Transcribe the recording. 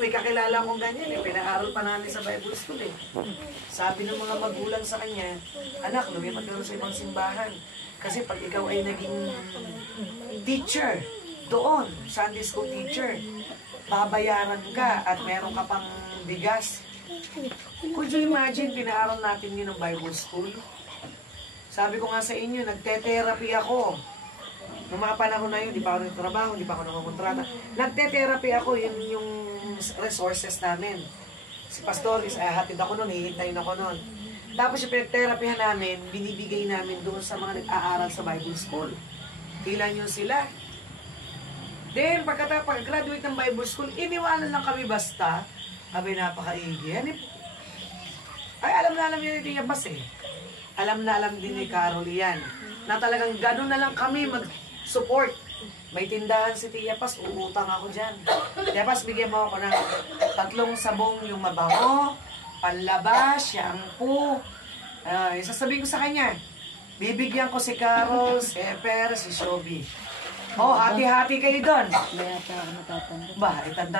may kakilala akong ganyan eh. Pinaaral pa namin sa Bible School eh. Sabi ng mga magulang sa kanya, anak, lumipat ka sa ibang simbahan. Kasi pag ikaw ay naging teacher, doon, Sunday school teacher, babayaran ka at meron ka pang bigas. Could you imagine, pinaaral natin yun ng Bible School? Sabi ko nga sa inyo, nagte-therapy ako. Noong mga panahon na yun, di pa ako nagtrabaho, di pa ako nakakontrata. Nagte-therapy ako, yun yung resources namin. Si Pastoris, hatid ako nun, hihintayin ako nun. Tapos yung pinag-therapyhan namin, binibigay namin doon sa mga nag-aaral sa Bible School. Ilan yun sila? Then, pagka-graduate ng Bible School, iniwanan lang kami basta. Abay, napakaigi. Ay, alam na alam yun ni Tia Bas eh. Alam na alam din ni Carol yan. Na talagang gano'n na lang kami mag-support. May tindahan si Tia Paz, uutang ako dyan. Tia Paz, bigyan mo ako ng 3 sabong yung mabango, panlaba, shampoo. Sasabihin ko sa kanya, bibigyan ko si Carol, si Eper, si Shobi. Oh, hati-hati kayo doon. May ata ako natatanda. Ba, itanda.